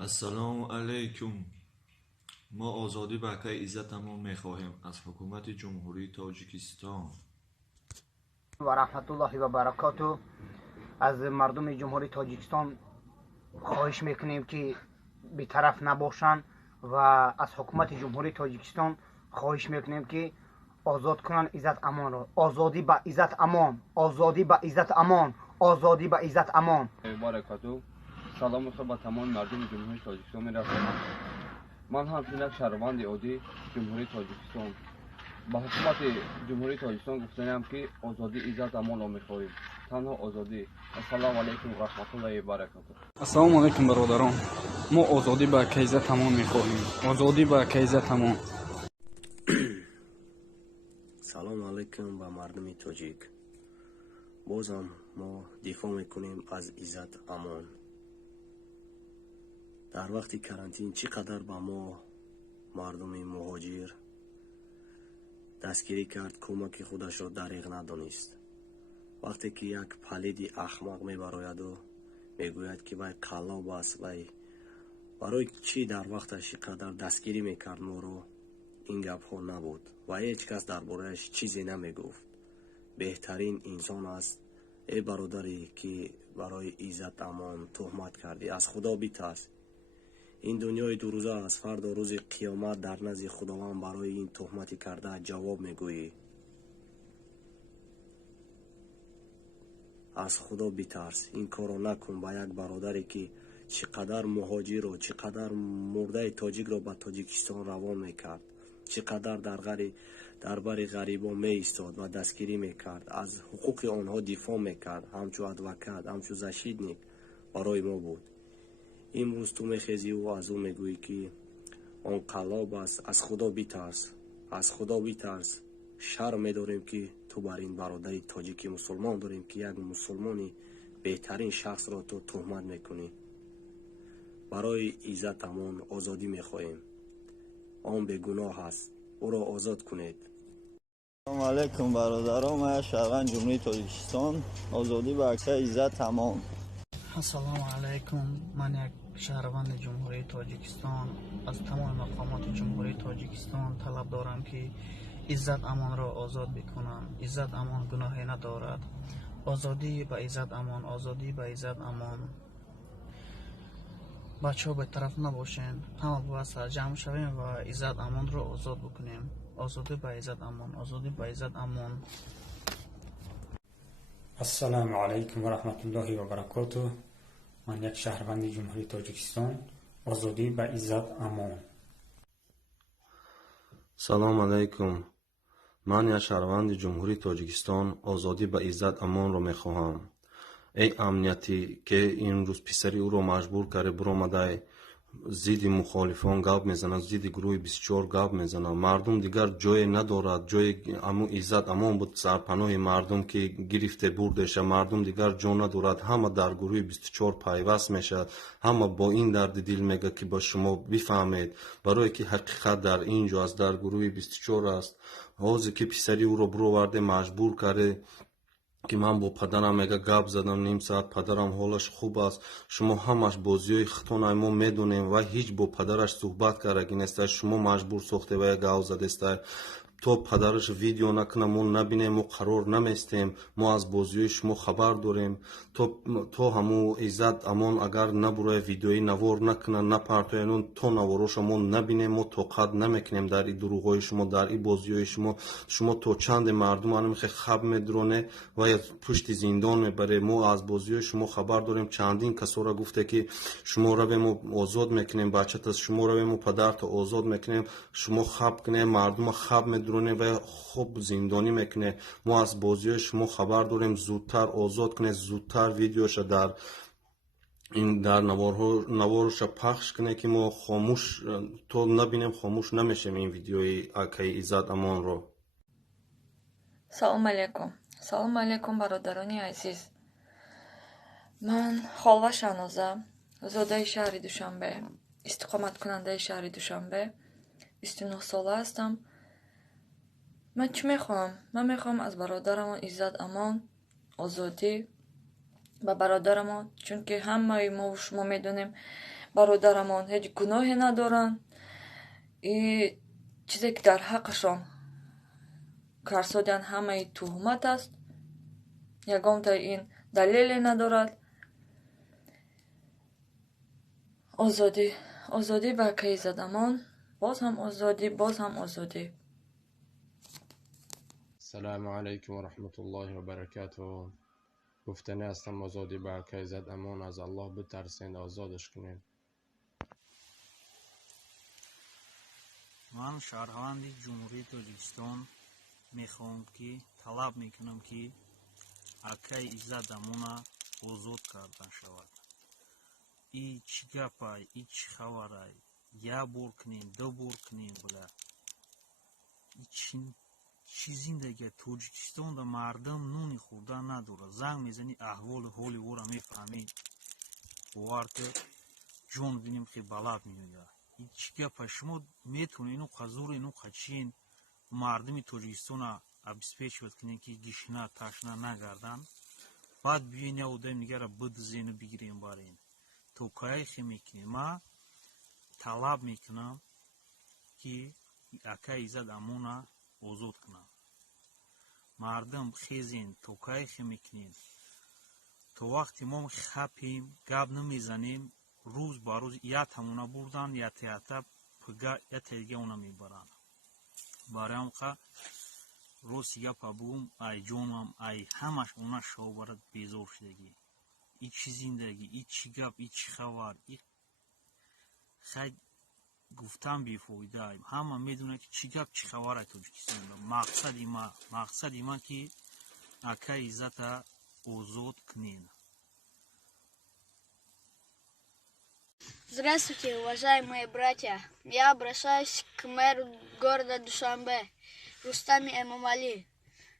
السلام علیکم. ما آزادی بقای عزتمان میخواهیم از حکومت جمهوری تاجیکستان. و رحمت الله و برکاته. از مردم جمهوری تاجیکستان خواهش میکنیم که بی‌طرف نباشند و از حکومت جمهوری تاجیکستان خواهش میکنیم که آزاد کنن عزت امان را. آزادی با عزت امان، آزادی با عزت امان، آزادی با عزت امان. برکاتو. سلام خیر با تمام مردم جمهوری تاجیکستان می‌رسانم. من همچنین یک شهروند عادی جمهوری تاجیکستان با حکومت جمهوری تاجیکستان گفتم که آزادی عزت امان را می‌خواهیم. تنها آزادی. السلام علیکم و رحمت الله و برکاته. السلام علیکم برادران. ما آزادی با کیزه تمام می‌خواهیم. آزادی با کیزه تمام. سلام علیکم به مردم تاجیک. بازم ما دفاع میکنیم از عزت امان. در وقت کرانتین چقدر با ما مردم مهاجر دستگیری کرد، کمک خودش را دریغ ندانست. وقتی که یک پلید احمق میبراید و میگوید که وای قلاب است، وای برای چی در وقتش قدر دستگیری میکرد ما رو، این گپ ها نبود و هیچ کس درباره‌اش چیزی نمیگفت. بهترین انسان است ای برادری که برای عزت امان تهمت کردی. از خدا بترس. این دنیای دو روزه است. فردا روز قیامت در نزد خداوند برای این تهمتی کرده جواب میگویی. از خدا بترس. این کارو نکن با یک برادری که چقدر مهاجر و چقدر مرده تاجیک را به تاجیکستان روان میکرد، چقدر در بر غریبان می ایستاد و دستگیری میکرد، از حقوق آنها دفاع میکرد، همچو ادوکات، همچو زشیدنیک برای ما بود. امروز تو میخیزی و از او میگویی که آن قلاب است. از خدا بترس. از خدا بترس. شرم میداریم که تو بر این برادر تاجیک مسلمان داریم که یک مسلمانی بهترین شخص را تو تهمت میکنی. برای عزت امان آزادی میخواهیم. آن بیگناه است. او را آزاد کنید. سلام علیکم برادران. ما شهروند جمهوری تاجیکستان. آزادی با عکس عزت تمام. السلام علیکم. من یک شهروند جمهوری تاجیکستان از تمام مقامات جمهوری تاجیکستان طلب دارم که عزت امان را آزاد بکنم. عزت امان گناهی ندارد. آزادی با عزت امان، آزادی با عزت امان. بچه ها به طرف نباشین، همه باید سرجمع شویم و عزت امان را آزاد بکنیم. آزادی با عزت امان، آزادی با عزت امان. السلام علیکم و رحمت الله و برکاته. من یک شهروند جمهوری تاجیکستان. آزادی به عزت امان. سلام علیکم. من یک شهروند جمهوری تاجیکستان. آزادی به عزت امان را میخواهم. ای امنیتی که این روز پسری او را مجبور کرده برآمده ضد مخالفان گپ میزنه، ضد گروه 24 گپ میزنه. مردم دیگر جای ندارد. جای امو عزت امان بود سرپناه مردم که گرفته بردش. مردم دیگر جا ندارد. همه در گروه 24 پیوست میشه. همه با این درد دل میگه که با شما بفهمید، برای که حقیقت در اینجا است، در گروه 24 است. حاضر که پسری او را برآورده مجبور کرده که من با پدرم میگه گپ زدم نیم ساعت، پدرم حالش خوب است. شما همش بازیای خطون ما میدونیم و هیچ با پدرش صحبت کرده نیست. شما مجبور ساخته و گپ زده است. تو پدرش ویدیو نکنه ما نبینیم و قرار نمیستیم. ما از بازیای شما خبر داریم. تو همو عزت امان اگر نبره ویدیوی نوار نکنه نپرتوینون، تو نواروش ما نبینیم و توقت نمیکنیم در این دروغای شما، در این بازیای شما تو چند مردم انمیخه خب میدرونه و یا پشت زندان میبره. ما از بازیای شما خبر داریم. چندین کسا را گفته که شما رو ما آزاد میکنیم، بچت از شما رو ما پدرت آزاد میکنیم، شما خب کنه مردم خب میدرونه و خوب زندانی میکنه. ما از بازیای شما خبر داریم. زودتر آزاد کنه، زودتر ویدیوش در نوارش پخش کنه که ما خاموش تو نبینیم، خاموش نمیشیم این ویدیوی اکی عزت امان رو. салом алейкум. Салом алейкум бародарони азиз. Ман холва Шаноза, зодаи шаҳри Душанбе, истиқоматкунандаи шаҳри Душанбе, 29 сола ҳастам. ман чӣ мехоҳам? Ман мехоҳам аз бародарамон иззат, амон, озодӣ ба бародарамон, чунки ҳамаи мо шумо медонем бародарамон ҳеҷ гуноҳе надоранд. чизе ки дар ҳаққашон карсодиан ҳамаи туҳмат аст. ягонта ин далеле надорад. озодӣ ба Кайзадамон, боз ҳам озодӣ. السلام علیکم و رحمت الله و برکاته. گفتنی هستم آزادی به کیزادامون، از الله بترسین، آزادش کنین. من شهروند جمهوری تاجیکستان میخوام که طلب میکنم که акай Иззатамона озод кардан шавад. И чи гапай, и чи хабарай, я бор кунем, ду бор кунем була. И чи зиндагӣ Тоҷикистонда мардам нуни хӯрдан надорад. Занг мезани аҳволи ҳоли вора мефаҳмӣ. бовар кар ҷон бинем хе балад меояд. И чи гапай, шумо метавонед ину қазури ину қачин мардами Тоҷикистона обеспечивать کنیم که گشنه تشنه نگردن. بعد بیاین یا آدم نگره بدزین و بگیریم برین. تو کاری خی میکنیم. ما طلب میکنم که اکای Иззатамон آزاد کنم. مردم خیزین تو کاری خی میکنیم. تو وقتی ما خپیم گاب نمیزنیم روز با روز یا تمونه بردن یا تیاتا پگا یا تیگه اونا میبرن. برای همخه روز یا پابوم ای جونم ای همش اونا شو برد بیزور شدگی. ای چی زندگی، ای چی گپ، ای چی خبر، ای خیلی گفتم بیفایده. همه میدونه که چی گپ چی خبره توجیکستان. مقصد ما که اکای Иззата آزاد کنین. Здравствуйте, уважаемые братья. Я обращаюсь к мэру города Душанбе, Рустами Эмомали.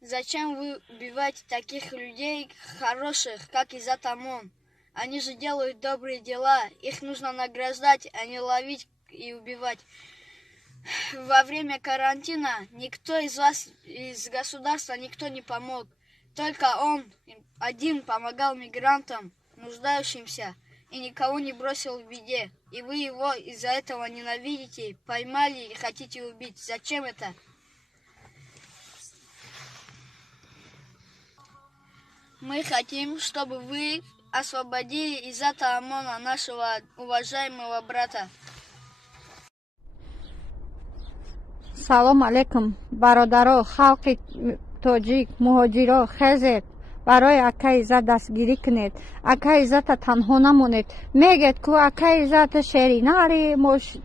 Зачем вы убиваете таких людей хороших, как Иззатамон? Они же делают добрые дела. Их нужно награждать, а не ловить и убивать. Во время карантина никто из вас, из государства, никто не помог. Только он один помогал мигрантам, нуждающимся, и никого не бросил в беде. И вы его из-за этого ненавидите, поймали и хотите убить. Зачем это? Мы хотим, чтобы вы освободили Иззатамона, нашего уважаемого брата. салом алейкум бародаро, халқи тоҷик, муҳоҷиро, хезед барои акай Иззат дастгирӣ кунед. акай Иззата танҳо намонед. мегед ку акай Иззата шери нари,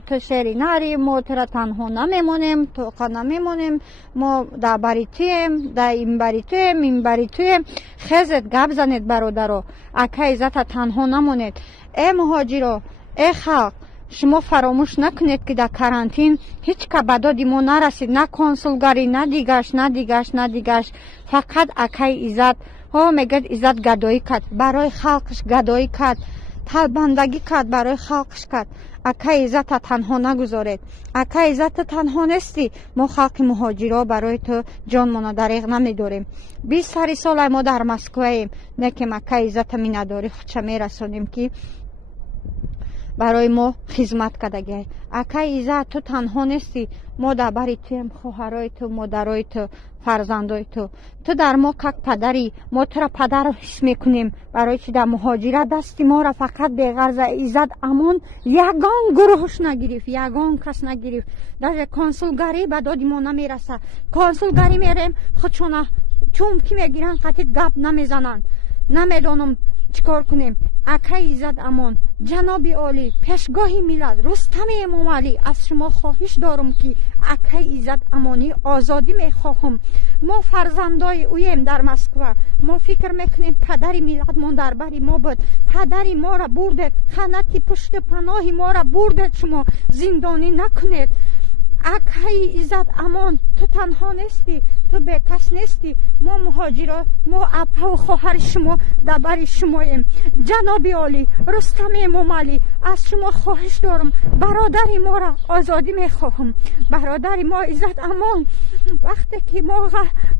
ту шери нари, мо тира танҳо намемонем, тоқа намемонем, мо да бари туем, да ин бари туем, ин бари туем. хезед гап занед бародаро, акай Иззата танҳо намонед. муҳоҷиро, халқ, шумо фаромӯш накунед ки дар карантин ҳеҷ ка ба доди мо нарасид, на консулгарӣ, на дигаш. фақат акай Иззат мегӯяд Иззат гадоӣ кард, барои халқиш гадоӣ кард, талбандагӣ кард, барои халқиш кард. акай Иззата танҳо нагузоред. акай Иззата танҳо нести. мо халқи муҳоҷиро барои ту ҷонмона дареғ намедорем. 20 сари солай мо дар Москваем, некем акай Иззата минадорӣ худша мерасонем ки барои мо хизмат кардагӣ. акай Иззат, ту танҳо нести. мо дар бари туем, хоҳарои ту, модарои ту, фарзандои ту. ту дар мо как падарӣ. мо тура падар ҳис мекунем, барои чи дар муҳоҷират дасти моро фақат беғарза Иззатамон ягон гурӯҳш нагирифт, ягон кас нагирифт. даже консулгарӣ ба доди мо намераса. консулгарӣ мерем, худшона чумки мегиранд, қатит гап намезананд. намедонам چی کار کنیم؟ اکای عزتامون، جناب عالی، پیشگاه ملت رستم امامعلی، از شما خواهش دارم که اکای عزتامونی آزادی میخواهم. ما فرزندای اویم در مسکو، ما فکر میکنیم پدر ملتمون در بری ما بود، پدر ما را بردید، خانه پشت پناه ما را بردید، شما زندانی نکنید. اکای عزتامون، تو تنها نیستی، تو به کس نیستی. ما مهاجرا، ما اپا و خواهر شما در بر شماییم. جناب عالی رستم امامعلی، از شما خواهش دارم برادر ما را آزادی میخواهم. برادر ما عزت امان، وقتی که ما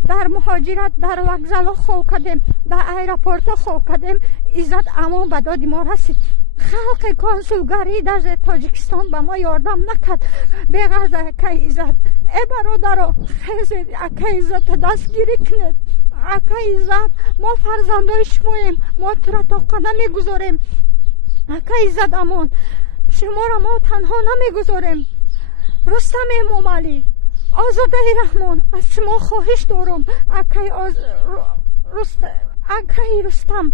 در مهاجرت در وکزلا خواه کردیم، در ایرپورت خواه کردیم، عزت امان به داد ما رسید. خلق کنسولگری در تاجیکستان به ما یاردم نکرد. بغرض اکه عزت، ای برادرها خیزید اکه عزت دستگیری کنید. اکه عزت ما فرزندای شماییم، ما تو را تاقه نمیگذاریم. اکه عزت امان، شما را ما تنها نمیگذاریم. رستم امامعلی، آزاده رحمان، از شما خواهش دارم اکه رستم،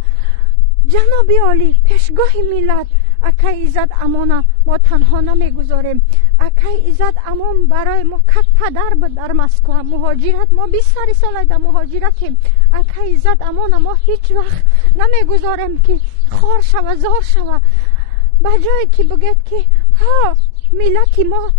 جناب عالی پیشگاه ملت، اکه عزت امان ما تنها نمیگذاریم. اکه عزت امان برای ما کت پدر در مسکو مهاجرت، ما 20 سال در مهاجرتیم. اکه عزت امان ما هیچ وقت نمیگذاریم که خار شوه زار شوه. بجای که بگید که ها ملت ما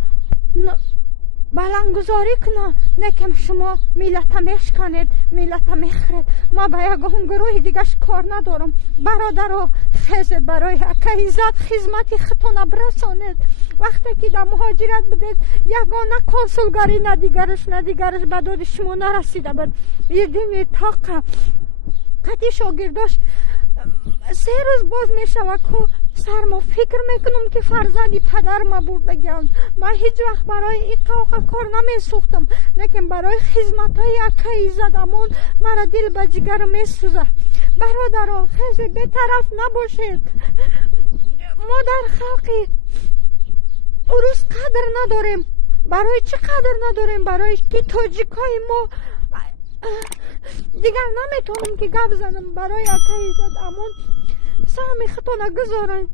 بلندگذاری کنه، نکم شما ملت میشکنید، ملت میخرید. ما به یگان گروه دیگرش کار ندارم. برادرها خیزید برای اکه عزت خدمت خودتان برسانید. وقتی که در مهاجرت بدید یگانه کنسولگری ندیگرش به داد شما نرسیده بود. یدین تاقه قطعی شاگرداش 3 روز باز می شود که سرما فکر میکنم که فرزندی پدر ما بردگیان. من هیچ وقت برای این قوقه کار نمی سوختم، لیکن برای خدمت های اکه عزت امان مرا دل به جگر می سوزه. برادرها خیلی بی‌طرف نباشید. ما در خلقی عروس قدر نداریم. برای چه قدر نداریم؟ برای که تاجیکای ما دیگر نمیتونم که گپ زنم. برای اکه عزت امان سهم خودتان گذارن.